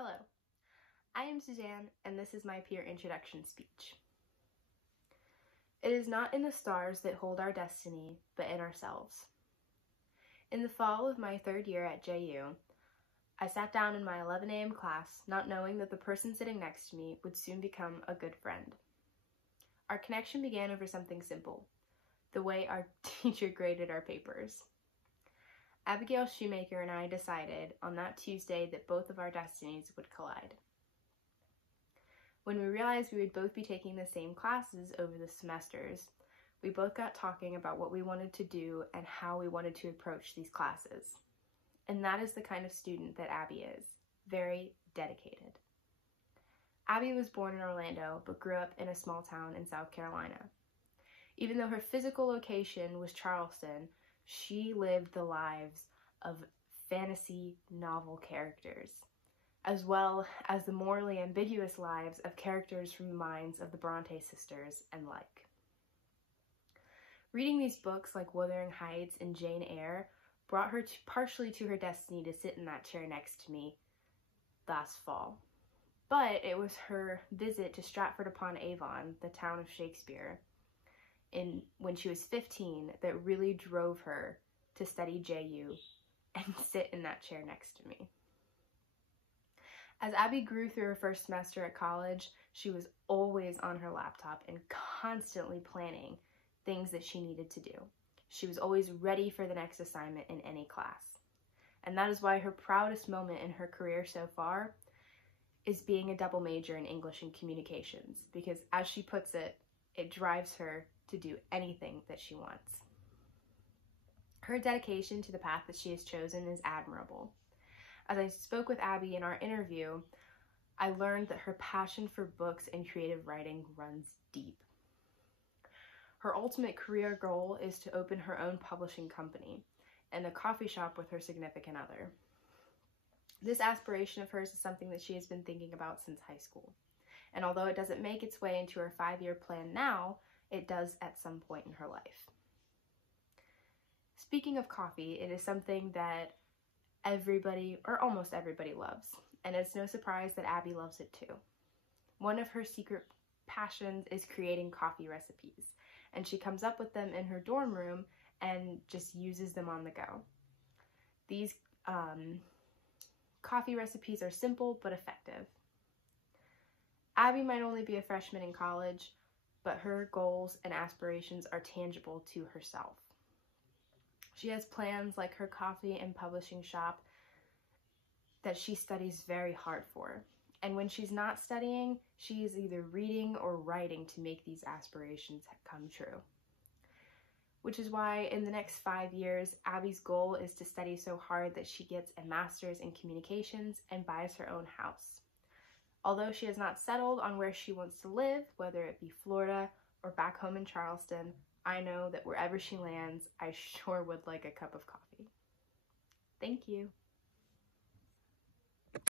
Hello, I am Suzanne, and this is my peer introduction speech. It is not in the stars that hold our destiny, but in ourselves. In the fall of my third year at JU, I sat down in my 11 a.m. class, not knowing that the person sitting next to me would soon become a good friend. Our connection began over something simple, the way our teacher graded our papers. Abigail Shoemaker and I decided on that Tuesday that both of our destinies would collide. When we realized we would both be taking the same classes over the semesters, we both got talking about what we wanted to do and how we wanted to approach these classes. And that is the kind of student that Abby is, very dedicated. Abby was born in Orlando, but grew up in a small town in South Carolina. Even though her physical location was Charleston, she lived the lives of fantasy novel characters, as well as the morally ambiguous lives of characters from the minds of the Bronte sisters and like. Reading these books like Wuthering Heights and Jane Eyre brought her partially to her destiny to sit in that chair next to me last fall. But it was her visit to Stratford-upon-Avon, the town of Shakespeare, when she was 15 that really drove her to study JU and sit in that chair next to me. As Abby grew through her first semester at college, she was always on her laptop and constantly planning things that she needed to do. She was always ready for the next assignment in any class. And that is why her proudest moment in her career so far is being a double major in English and communications, because as she puts it, it drives her to do anything that she wants. Her dedication to the path that she has chosen is admirable. As I spoke with Abby in our interview, I learned that her passion for books and creative writing runs deep. Her ultimate career goal is to open her own publishing company and a coffee shop with her significant other. This aspiration of hers is something that she has been thinking about since high school. And although it doesn't make its way into her 5-year plan now, it does at some point in her life. Speaking of coffee, it is something that everybody, or almost everybody, loves. And it's no surprise that Abby loves it too. One of her secret passions is creating coffee recipes. And she comes up with them in her dorm room and just uses them on the go. These coffee recipes are simple but effective. Abby might only be a freshman in college, but her goals and aspirations are tangible to herself. She has plans like her coffee and publishing shop that she studies very hard for. And when she's not studying, she is either reading or writing to make these aspirations come true. Which is why in the next 5 years, Abby's goal is to study so hard that she gets a master's in communications and buys her own house. Although she has not settled on where she wants to live, whether it be Florida or back home in Charleston, I know that wherever she lands, I sure would like a cup of coffee. Thank you.